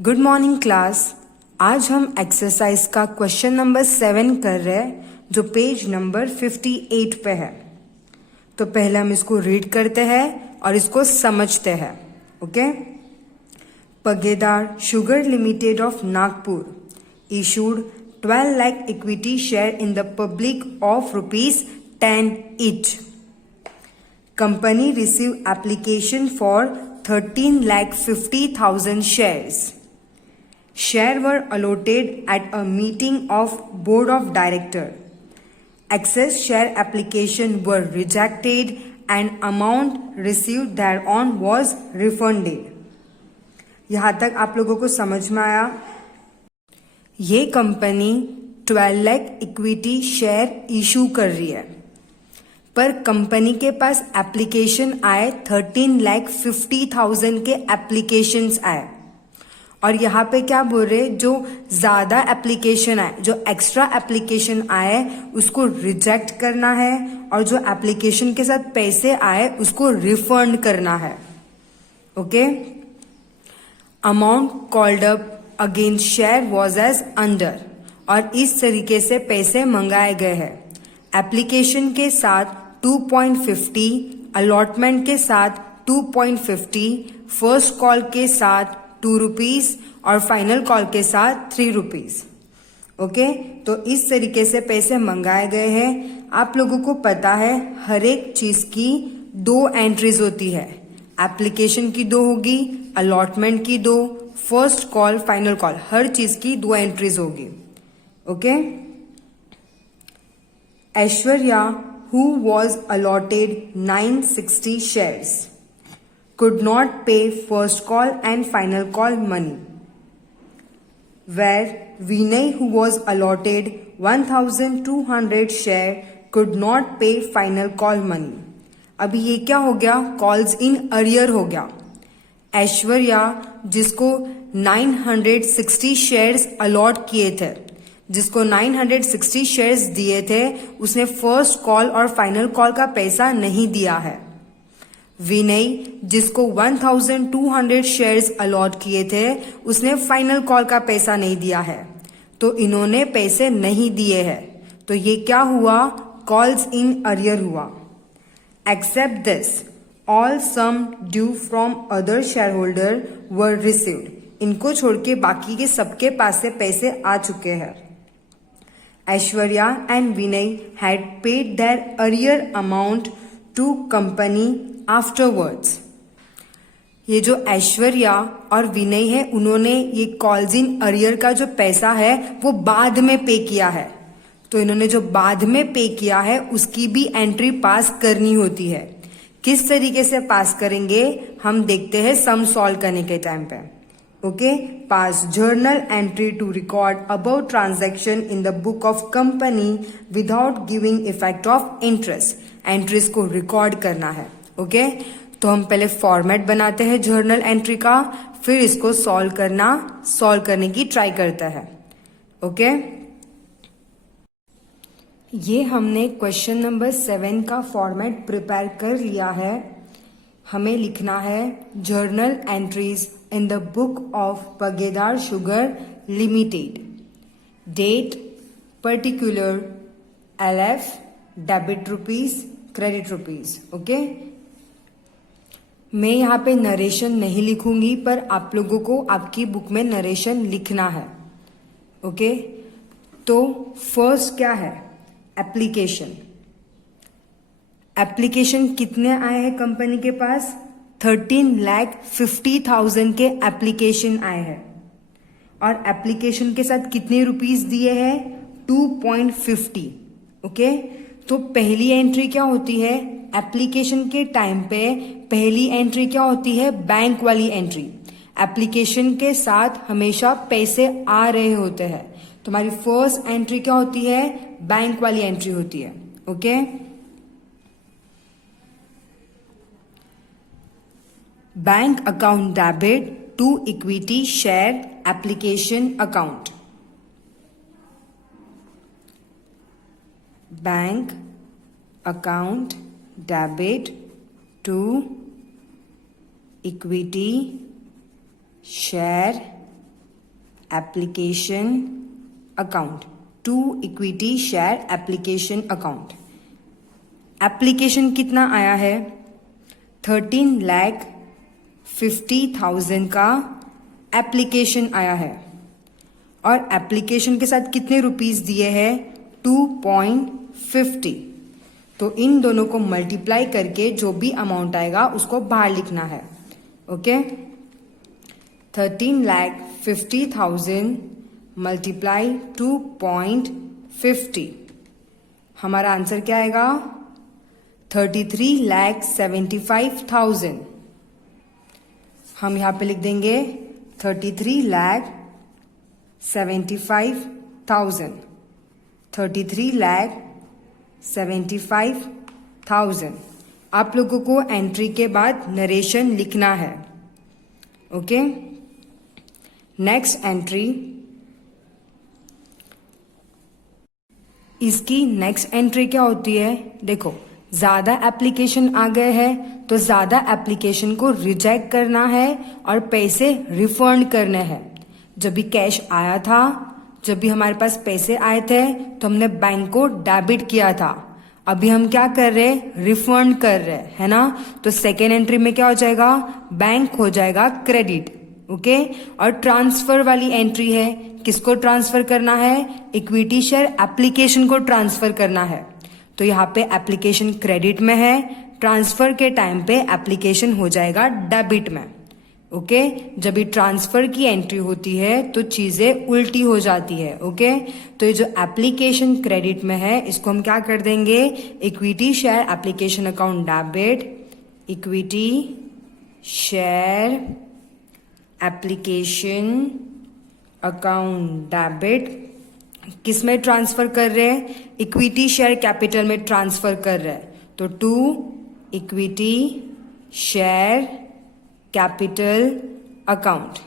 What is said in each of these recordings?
Good morning class. आज हम exercise का क्वेश्चन नंबर 7 कर रहे हैं जो पेज नंबर 58 पे है। तो पहले हम इसको रीड करते हैं और इसको समझते हैं। Okay. Pagedar sugar limited of Nagpur issued 12 lakh equity shares in the public of ₹10 each. Company received application for 13,50,000 shares. Share were allotted at a meeting of board of director. Excess share application were rejected and amount received thereon was refunded. यहाँ तक आप लोगों को समझ में आया? ये company 12 lakh equity share issue कर रही है, पर कंपनी के पास एप्लीकेशन आए 13,50,000 के एप्लीकेशंस आए। और यहाँ पे क्या बोल रहे, जो ज्यादा एप्लीकेशन आए, जो एक्स्ट्रा एप्लीकेशन आए उसको रिजेक्ट करना है और जो एप्लीकेशन के साथ पैसे आए उसको रिफंड करना है। Okay. Amount called up against share was as under, और इस तरीके से पैसे मंगाए गए हैं। एप्लीकेशन के साथ 2.50, अलॉटमेंट के साथ 2.50, फर्स्ट कॉल के साथ ₹2 और फाइनल कॉल के साथ ₹3। ओके। तो इस तरीके से पैसे मंगाए गए हैं। आप लोगों को पता है हर एक चीज की 2 एंट्रीज होती है। एप्लीकेशन की 2 होगी, अलॉटमेंट की 2, फर्स्ट कॉल फाइनल कॉल, हर चीज की 2 एंट्रीज होगी। Okay. Aishwarya who was allotted 960 shares could not pay first call and final call money, where Vinay who was allotted 1,200 share could not pay final call money. अभी ये क्या हो गया, calls in arrear हो गया। ऐश्वर्या जिसको 960 शेयर्स अलॉट किए थे, जिसको 960 शेयर्स दिए थे, उसने फर्स्ट कॉल और फाइनल कॉल का पैसा नहीं दिया है। विनय जिसको 1,200 शेयर्स अलॉट किए थे, उसने फाइनल कॉल का पैसा नहीं दिया है। तो इन्होंने पैसे नहीं दिए हैं। तो ये क्या हुआ, कॉल्स इन अरियर हुआ। Except this all sum due from other share holder were received. इनको छोड़ के बाकी के सबके पास से पैसे आ चुके हैं। Aishwarya and Vinay had paid their arrear amount to company afterwards. ये जो ऐश्वर्या और विनय है, उन्होंने ये कॉल्स इन अरियर का जो पैसा है वो बाद में पे किया है। तो इन्होंने जो बाद में पे किया है उसकी भी एंट्री पास करनी होती है। किस तरीके से पास करेंगे हम देखते हैं सम सॉल्व करने के टाइम पे। Okay. Pass journal entry to record about transaction in the book of company without giving effect of interest. Entries को रिकॉर्ड करना है। ओके। तो हम पहले फॉर्मेट बनाते हैं जर्नल एंट्री का, फिर इसको सॉल्व करने की ट्राई करते हैं। ओके। ये हमने क्वेश्चन नंबर 7 का फॉर्मेट प्रिपेयर कर लिया है। हमें लिखना है journal entries in the book of Pagedar Sugar Limited. Date, particular, LF, debit rupees, credit rupees. Okay? मैं यहाँ पे नरेशन नहीं लिखूंगी, पर आप लोगों को आपकी बुक में नरेशन लिखना है। ओके। तो फर्स्ट क्या है, एप्लीकेशन। एप्लीकेशन कितने आए हैं कंपनी के पास, 13,50,000 के एप्लीकेशन आए हैं। और एप्लीकेशन के साथ कितने रुपीस दिए हैं, 2.50। ओके। तो पहली एंट्री क्या होती है, एप्लीकेशन के टाइम पे पहली एंट्री क्या होती है, बैंक वाली एंट्री। एप्लीकेशन के साथ हमेशा पैसे आ रहे होते हैं, तो हमारी फर्स्ट एंट्री क्या होती है, बैंक वाली एंट्री होती है। Okay. Bank account debit to equity share application account. Bank account debit to equity share application account, to equity share application account. Application कितना आया है? 13,50,000 का एप्लीकेशन आया है और एप्लीकेशन के साथ कितने रुपीस दिए हैं? 2.50। तो इन दोनों को मल्टीप्लाई करके जो भी अमाउंट आएगा उसको बाहर लिखना है। ओके, 13,50,000 मल्टीप्लाई 2.50, हमारा आंसर क्या आएगा? 33,75,000। हम यहां पे लिख देंगे 33,75,000, 33,75,000। आप लोगों को एंट्री के बाद नरेशन लिखना है। ओके, नेक्स्ट एंट्री, इसकी नेक्स्ट एंट्री क्या होती है? देखो, ज्यादा एप्लीकेशन आ गए हैं तो ज्यादा एप्लीकेशन को रिजेक्ट करना है और पैसे रिफंड करने हैं। जब भी कैश आया था, जब भी हमारे पास पैसे आए थे तो हमने बैंक को डेबिट किया था। अभी हम क्या कर रहे हैं? रिफंड कर रहे हैं, है ना? तो सेकेंड एंट्री में क्या हो जाएगा? बैंक हो जाएगा क्रेडिट। ओके, और ट्रांसफर वाली एंट्री है, किसको ट्रांसफर करना है? इक्विटी शेयर एप्लीकेशन को ट्रांसफर करना है। तो यहाँ पे एप्लीकेशन क्रेडिट में है, ट्रांसफर के टाइम पे एप्लीकेशन हो जाएगा डेबिट में। ओके, जब भी ट्रांसफर की एंट्री होती है तो चीजें उल्टी हो जाती है। ओके, तो ये जो एप्लीकेशन क्रेडिट में है इसको हम क्या कर देंगे? Equity share application account debit, equity share application account debit. किस में ट्रांसफर कर रहे हैं? इक्विटी शेयर कैपिटल में ट्रांसफर कर रहे हैं। तो to equity share capital account.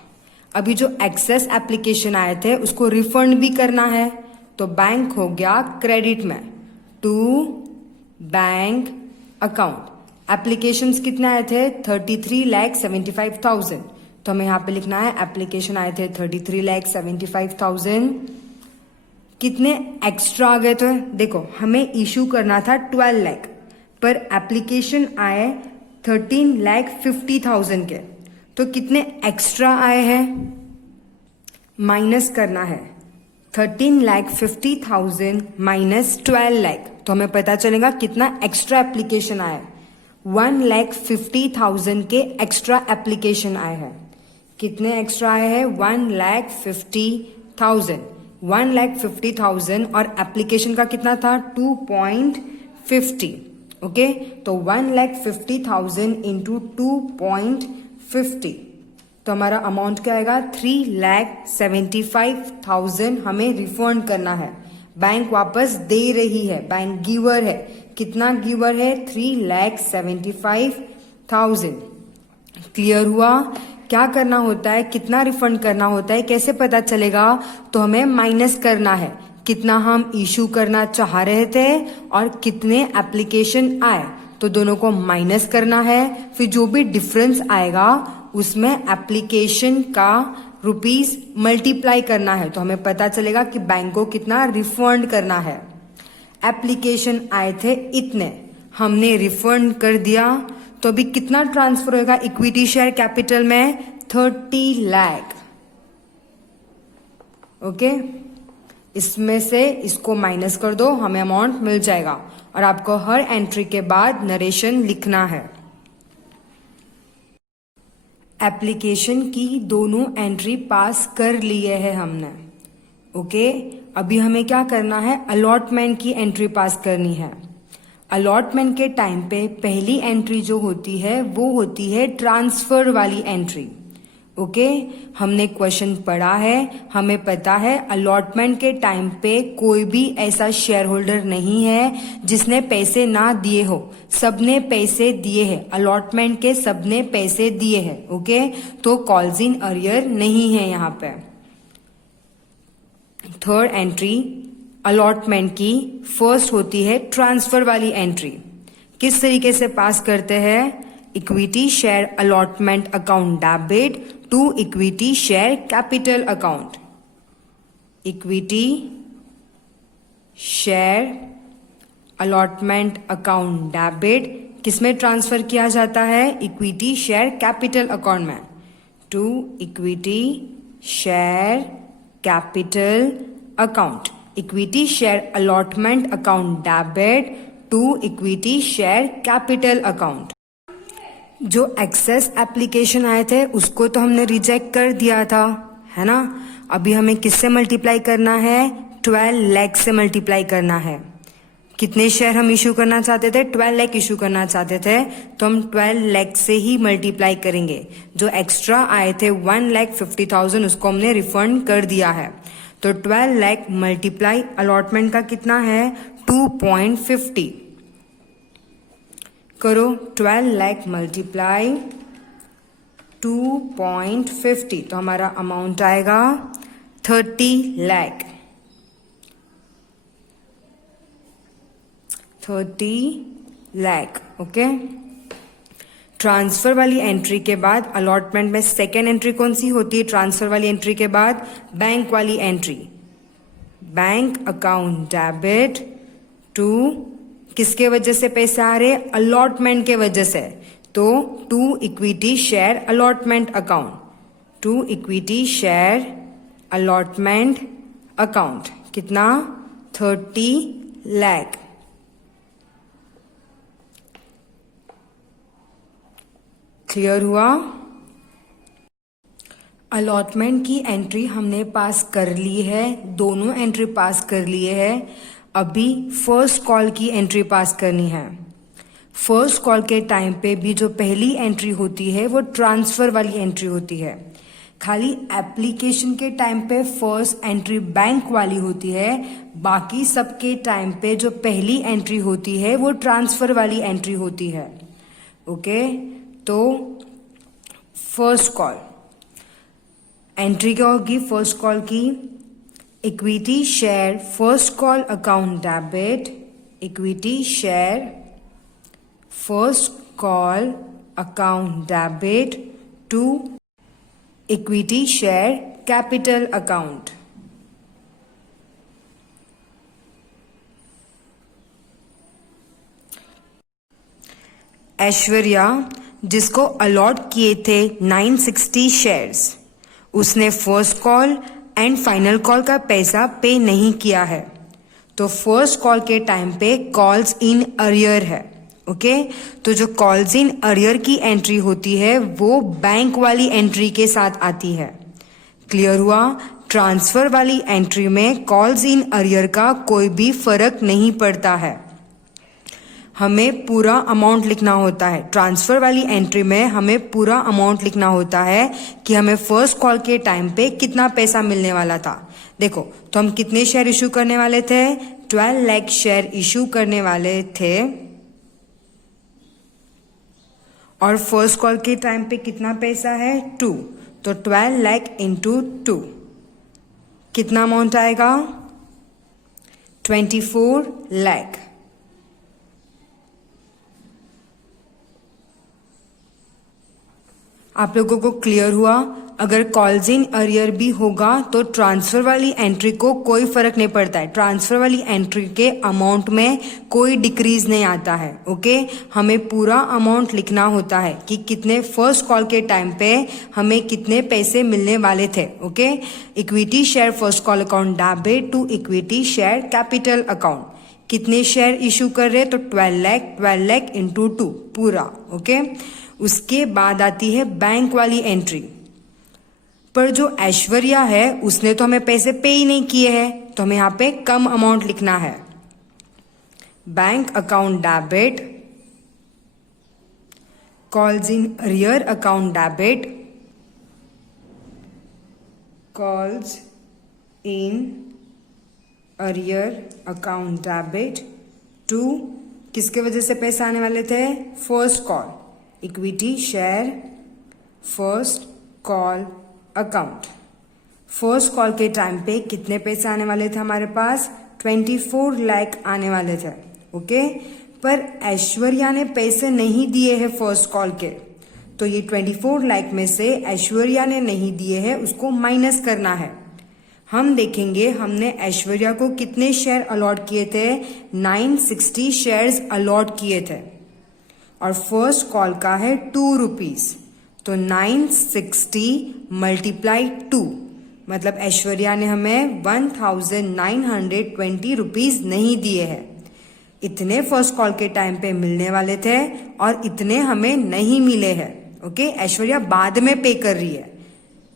अभी जो एक्सेस एप्लीकेशन आए थे उसको रिफंड भी करना है, तो बैंक हो गया क्रेडिट में, टू बैंक अकाउंट। एप्लीकेशंस कितने आए थे? 33,75,000। तो हमें यहाँ पे लिखना है एप्लीकेशन आए थे 33,75,000। कितने एक्स्ट्रा आ गए? तो देखो, हमें इशू करना था 12 लाख, पर एप्लीकेशन आए 13,50,000 के। तो कितने एक्स्ट्रा आए हैं? माइनस करना है 13,50,000 माइनस 12 लाख। तो हमें पता चलेगा कितना एक्स्ट्रा एप्लीकेशन आया है। 1,50,000 के एक्स्ट्रा एप्लीकेशन आए हैं। कितने एक्स्ट्रा आए हैं? 1,50,000। 1,50,000 और एप्लीकेशन का कितना था? 2.50। ओके, तो 1,50,000 इंटू 2.50, तो हमारा अमाउंट क्या आएगा? 3,75,000 हमें रिफंड करना है। बैंक वापस दे रही है, बैंक गिवर है। कितना गिवर है? 3,75,000। क्लियर हुआ? क्या करना होता है? कितना रिफंड करना होता है? कैसे पता चलेगा? तो हमें माइनस करना है, कितना हम इशू करना चाह रहे थे और कितने एप्लीकेशन आए, तो दोनों को माइनस करना है। फिर जो भी डिफरेंस आएगा उसमें एप्लीकेशन का रुपीस मल्टीप्लाई करना है, तो हमें पता चलेगा कि बैंक को कितना रिफंड करना है। एप्लीकेशन आए थे इतने, हमने रिफंड कर दिया, तो अभी कितना ट्रांसफर होगा इक्विटी शेयर कैपिटल में? 30 लाख। ओके, इसमें से इसको माइनस कर दो, हमें अमाउंट मिल जाएगा। और आपको हर एंट्री के बाद नरेशन लिखना है। एप्लीकेशन की दोनों एंट्री पास कर लिए है हमने। ओके, अभी हमें क्या करना है? अलॉटमेंट की एंट्री पास करनी है। अलॉटमेंट के टाइम पे पहली एंट्री जो होती है वो होती है ट्रांसफर वाली एंट्री। ओके, हमने क्वेश्चन पढ़ा है, हमें पता है अलॉटमेंट के टाइम पे कोई भी ऐसा शेयर होल्डर नहीं है जिसने पैसे ना दिए हो, सबने पैसे दिए हैं। अलॉटमेंट के सबने पैसे दिए हैं। ओके, तो कॉल्स इन अरियर नहीं है यहाँ पे। थर्ड एंट्री अलॉटमेंट की फर्स्ट होती है ट्रांसफर वाली एंट्री। किस तरीके से पास करते हैं? Equity share allotment account debit to equity share capital account. Equity share allotment account debit किसमें ट्रांसफर किया जाता है? इक्विटी शेयर कैपिटल अकाउंट में, to equity share capital account. Equity share allotment account debit to equity share capital account. जो excess application आए थे उसको तो हमने रिजेक्ट कर दिया था, है ना। अभी हमें किससे मल्टीप्लाई करना है? 12 लाख से मल्टीप्लाई करना है। कितने शेयर हम इशू करना चाहते थे? 12 लाख इशू करना चाहते थे, तो हम 12 लाख से ही मल्टीप्लाई करेंगे। जो एक्स्ट्रा आए थे 1,50,000 उसको हमने रिफंड कर दिया है। तो 12 लाख मल्टीप्लाई अलॉटमेंट का कितना है? 2.50 करो। 12 लाख मल्टीप्लाई 2.50 तो हमारा अमाउंट आएगा 30 लाख। 30 लाख, ओके। ट्रांसफर वाली एंट्री के बाद अलॉटमेंट में सेकेंड एंट्री कौन सी होती है? ट्रांसफर वाली एंट्री के बाद बैंक वाली entry, bank account debit to किसके वजह से पैसे आ रहे? अलॉटमेंट के वजह से, तो to equity share allotment account, to equity share allotment account. कितना? 30 लाख। क्लियर हुआ? अलॉटमेंट की एंट्री हमने पास कर ली है, दोनों एंट्री पास कर लिए है। अभी फर्स्ट कॉल की एंट्री पास करनी है। फर्स्ट कॉल के टाइम पे भी जो पहली एंट्री होती है वो ट्रांसफर वाली एंट्री होती है। खाली एप्लीकेशन के टाइम पे फर्स्ट एंट्री बैंक वाली होती है, बाकी सबके टाइम पे जो पहली एंट्री होती है वो ट्रांसफर वाली एंट्री होती है। ओके, तो फर्स्ट कॉल एंट्री क्या होगी? फर्स्ट कॉल की equity share first call account debit, equity share first call account debit to equity share capital account. Aishwarya जिसको अलॉट किए थे 960 शेयर्स, उसने first call and final call का पैसा पे नहीं किया है, तो फर्स्ट कॉल के टाइम पे कॉल्स इन अरियर है। ओके, तो जो कॉल्स इन अरियर की एंट्री होती है वो बैंक वाली एंट्री के साथ आती है। क्लियर हुआ? ट्रांसफर वाली एंट्री में कॉल्स इन अरियर का कोई भी फर्क नहीं पड़ता है, हमें पूरा अमाउंट लिखना होता है। ट्रांसफर वाली एंट्री में हमें पूरा अमाउंट लिखना होता है कि हमें फर्स्ट कॉल के टाइम पे कितना पैसा मिलने वाला था। देखो, तो हम कितने शेयर इशू करने वाले थे? 12 लाख शेयर इशू करने वाले थे, और फर्स्ट कॉल के टाइम पे कितना पैसा है? 2, तो 12 लाख इंटू 2 कितना अमाउंट आएगा? 24 लाख। आप लोगों को क्लियर हुआ? अगर कॉल्स इन अरियर भी होगा तो ट्रांसफर वाली एंट्री को कोई फर्क नहीं पड़ता है। ट्रांसफर वाली एंट्री के अमाउंट में कोई डिक्रीज नहीं आता है। ओके, हमें पूरा अमाउंट लिखना होता है कि कितने फर्स्ट कॉल के टाइम पे हमें कितने पैसे मिलने वाले थे। Okay, equity share first call account debit to equity share capital account. कितने शेयर इशू कर रहे? तो 12 लाख इंटू 2 पूरा। ओके, उसके बाद आती है बैंक वाली एंट्री। पर जो ऐश्वर्या है उसने तो हमें पैसे पे ही नहीं किए हैं, तो हमें यहां पे कम अमाउंट लिखना है। Bank account debit calls in arrear account debit, calls in arrear account debit to किसके वजह से पैसे आने वाले थे? First call equity share first call account. First call के टाइम पे कितने पैसे आने वाले थे हमारे पास? 24 लाख आने वाले थे। ओके, पर ऐश्वर्या ने पैसे नहीं दिए हैं फर्स्ट कॉल के, तो ये 24 लाख में से ऐश्वर्या ने नहीं दिए हैं, उसको माइनस करना है। हम देखेंगे हमने ऐश्वर्या को कितने शेयर अलॉट किए थे, 960 शेयर्स अलॉट किए थे और फर्स्ट कॉल का है 2 रुपीज, तो 960 मल्टीप्लाई 2 मतलब ऐश्वर्या ने हमें 1920 रुपीज नहीं दिए हैं। इतने फर्स्ट कॉल के टाइम पे मिलने वाले थे और इतने हमें नहीं मिले हैं। ओके, ऐश्वर्या बाद में पे कर रही है।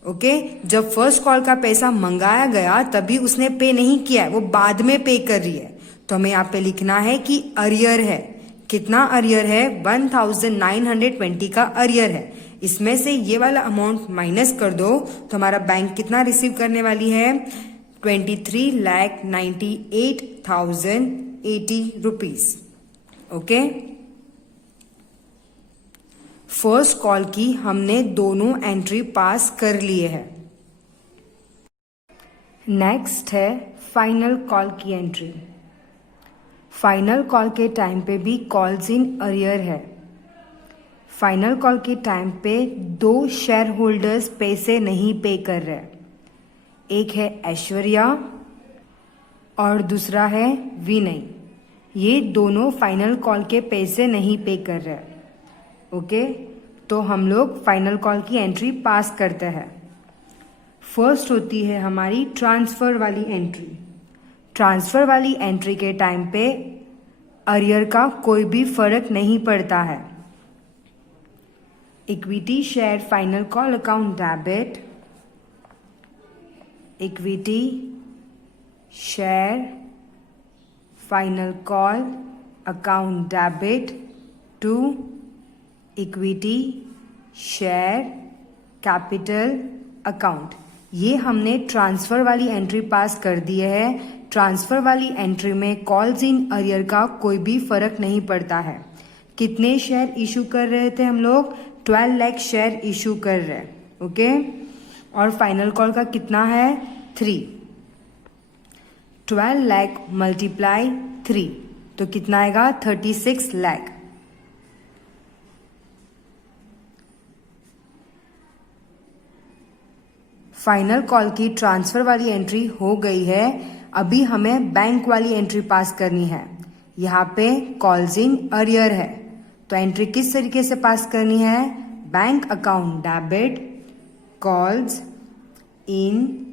ओके, जब फर्स्ट कॉल का पैसा मंगाया गया तभी उसने पे नहीं किया है, वो बाद में पे कर रही है। तो हमें यहाँ पे लिखना है कि अरियर है। कितना अरियर है, 1920 का अरियर है। इसमें से ये वाला अमाउंट माइनस कर दो तो हमारा बैंक कितना रिसीव करने वाली है, 23,98,080 रुपीज। ओके, फर्स्ट कॉल की हमने दोनों एंट्री पास कर लिए हैं। नेक्स्ट है फाइनल कॉल की एंट्री। फाइनल कॉल के टाइम पे भी कॉल्स इन अरियर है। फाइनल कॉल के टाइम पे 2 शेयर होल्डर्स पैसे नहीं पे कर रहे, एक है ऐश्वर्या और दूसरा है विनय। ये दोनों फाइनल कॉल के पैसे नहीं पे कर रहे। ओके, तो हम लोग फाइनल कॉल की एंट्री पास करते हैं। फर्स्ट होती है हमारी ट्रांसफर वाली एंट्री। ट्रांसफर वाली एंट्री के टाइम पे अरियर का कोई भी फर्क नहीं पड़ता है। Equity share final call account debit, equity share final call account debit to equity share capital account. ये हमने ट्रांसफर वाली एंट्री पास कर दी है। ट्रांसफर वाली एंट्री में कॉल्स इन अरियर का कोई भी फर्क नहीं पड़ता है। कितने शेयर इशू कर रहे थे हम लोग, 12 लाख शेयर इशू कर रहे हैं। ओके, और फाइनल कॉल का कितना है, 3। 12 लाख मल्टीप्लाई 3 तो कितना आएगा, 36 लाख। फाइनल कॉल की ट्रांसफर वाली एंट्री हो गई है। अभी हमें बैंक वाली एंट्री पास करनी है। यहाँ पे कॉल्स इन अरियर है, तो एंट्री किस तरीके से पास करनी है, bank account debit calls in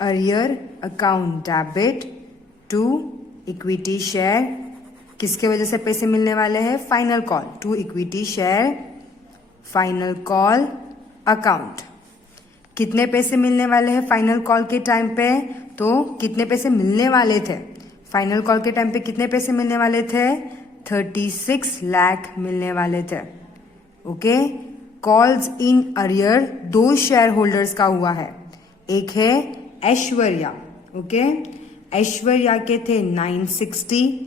arrear account debit to equity share. किसके वजह से पैसे मिलने वाले हैं, final call to equity share final call account. कितने पैसे मिलने वाले हैं फाइनल कॉल के टाइम पे, तो कितने पैसे मिलने वाले थे फाइनल कॉल के टाइम पे, कितने पैसे मिलने वाले थे, 36 लाख मिलने वाले थे। Okay, calls in arrear 2 share holders का हुआ है। एक है ऐश्वर्या। ओके, ऐश्वर्या के थे 960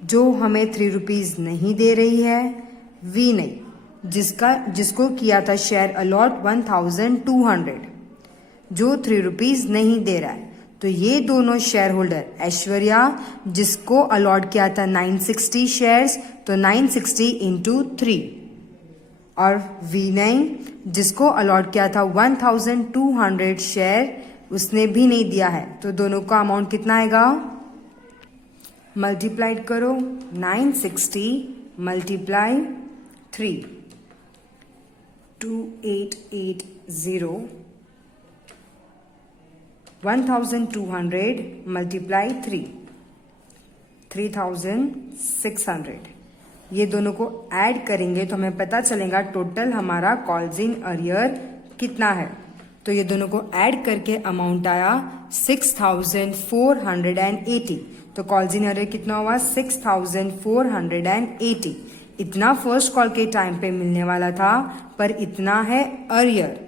जो हमें 3 रुपीज नहीं दे रही है। विनय जिसको किया था शेयर अलॉट 1200 जो 3 रुपीज नहीं दे रहा है। तो ये दोनों शेयर होल्डर, ऐश्वर्या जिसको अलॉट किया था 960 शेयर्स, तो 960 इंटू 3, और विनय जिसको अलॉट किया था 1200 शेयर, उसने भी नहीं दिया है। तो दोनों का अमाउंट कितना आएगा, मल्टीप्लाइड करो, 960 मल्टीप्लाई 3, 2880, 1200 मल्टीप्लाई 3, 3600। ये दोनों को ऐड करेंगे तो हमें पता चलेगा टोटल हमारा कॉल्स इन अरियर कितना है। तो ये दोनों को ऐड करके अमाउंट आया 6480। तो कॉल्स इन अरियर कितना हुआ, 6480। इतना फर्स्ट कॉल के टाइम पे मिलने वाला था, पर इतना है अरियर,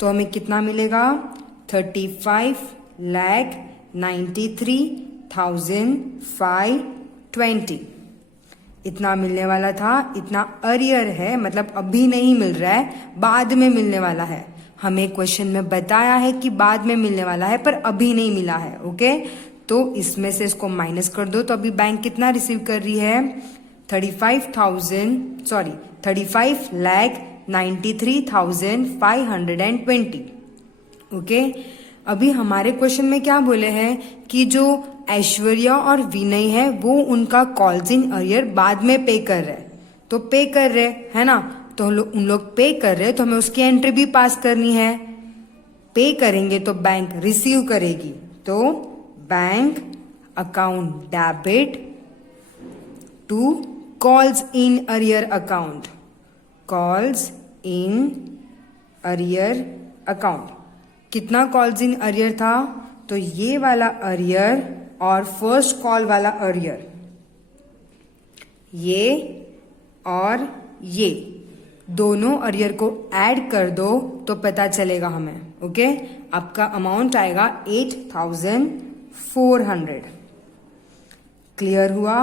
तो हमें कितना मिलेगा, 35,93,520। इतना मिलने वाला था। इतना अरियर है, मतलब अभी नहीं मिल रहा है, बाद में मिलने वाला है। हमें क्वेश्चन में बताया है कि बाद में मिलने वाला है, पर अभी नहीं मिला है। ओके, तो इसमें से इसको माइनस कर दो, तो अभी बैंक कितना रिसीव कर रही है, 35,93,520। ओके, अभी हमारे क्वेश्चन में क्या बोले हैं कि जो ऐश्वर्या और विनय है वो उनका कॉल्स इन अरियर बाद में पे कर रहे हैं, तो पे कर रहे है ना, तो उन लोग पे कर रहे हैं तो हमें उसकी एंट्री भी पास करनी है। पे करेंगे तो बैंक रिसीव करेगी, तो bank account debit to calls in arrear account, calls in arrear account. कितना कॉल्स इन अरियर था, तो ये वाला अरियर और फर्स्ट कॉल वाला अरियर, ये और ये दोनों अरियर को ऐड कर दो तो पता चलेगा हमें। ओके, आपका अमाउंट आएगा 8400। क्लियर हुआ?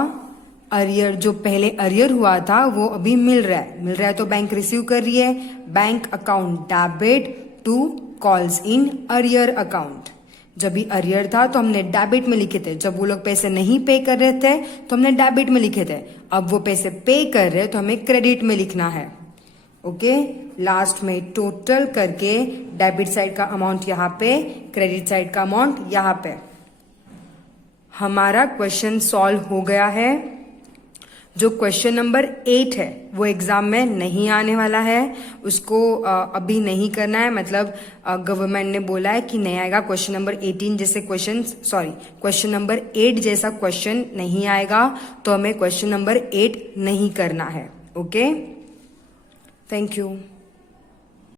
अरियर जो पहले अरियर हुआ था वो अभी मिल रहा है तो बैंक रिसीव कर रही है। Bank account debit to calls in arrear account. जब भी अरियर था तो हमने डेबिट में लिखे थे, जब वो लोग पैसे नहीं पे कर रहे थे तो हमने डेबिट में लिखे थे, अब वो पैसे पे कर रहे तो हमें क्रेडिट में लिखना है। ओके, लास्ट में टोटल करके डेबिट साइड का अमाउंट यहाँ पे, क्रेडिट साइड का अमाउंट यहाँ पे। हमारा क्वेश्चन सॉल्व हो गया है। जो क्वेश्चन नंबर 8 है वो एग्जाम में नहीं आने वाला है, उसको अभी नहीं करना है, मतलब गवर्नमेंट ने बोला है कि नहीं आएगा। क्वेश्चन नंबर 18 जैसे क्वेश्चन नंबर 8 जैसा क्वेश्चन नहीं आएगा, तो हमें क्वेश्चन नंबर 8 नहीं करना है। Okay, thank you.